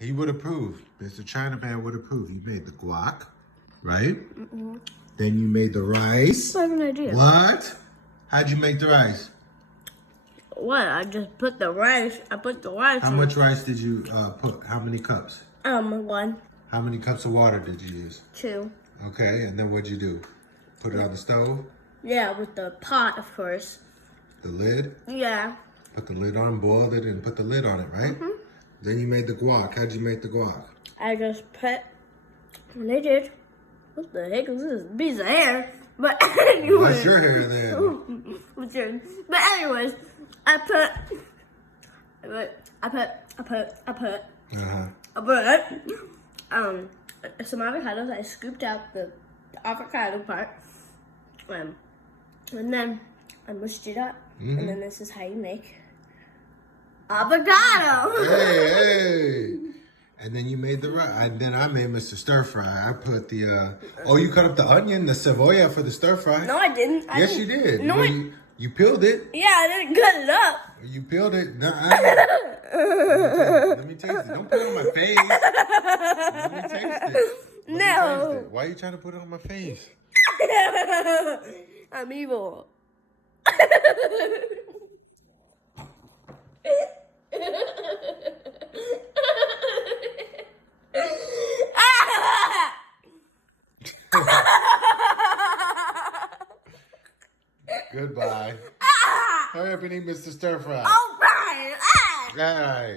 He would approve. Mr. Chinaman would approve. You made the guac, right? Then you made the rice. I have an idea. What? How'd you make the rice? What? I just put the rice. I put the rice. How much rice did you put? How many cups? 1. How many cups of water did you use? 2. Okay, and then what'd you do? Put it on the stove? Yeah, with the pot, of course. The lid? Yeah. Put the lid on, boiled it, and put the lid on it, right? Then you made the guac. How'd you make the guac? I just put. And they did. What the heck is this? Piece of hair. But anyways. What's your hair then? What's yours? But anyways, I put. Some avocados. I scooped out the avocado part. And then I mushed it up. And then this is how you make avocado. Hey. And then you made the rice. And then I made Mr. Stir Fry. I put the, oh, you cut up the onion, the cebolla for the stir fry. No, I didn't. Yes, you did. No, Well, you peeled it. yeah, I didn't cut it up. You peeled it. No, let me taste it. Don't put it on my face. Let me taste it. No. Why are you trying to put it on my face? I'm evil. Goodbye. Hurry up and eat Mr. Stir Fry. All right. All right.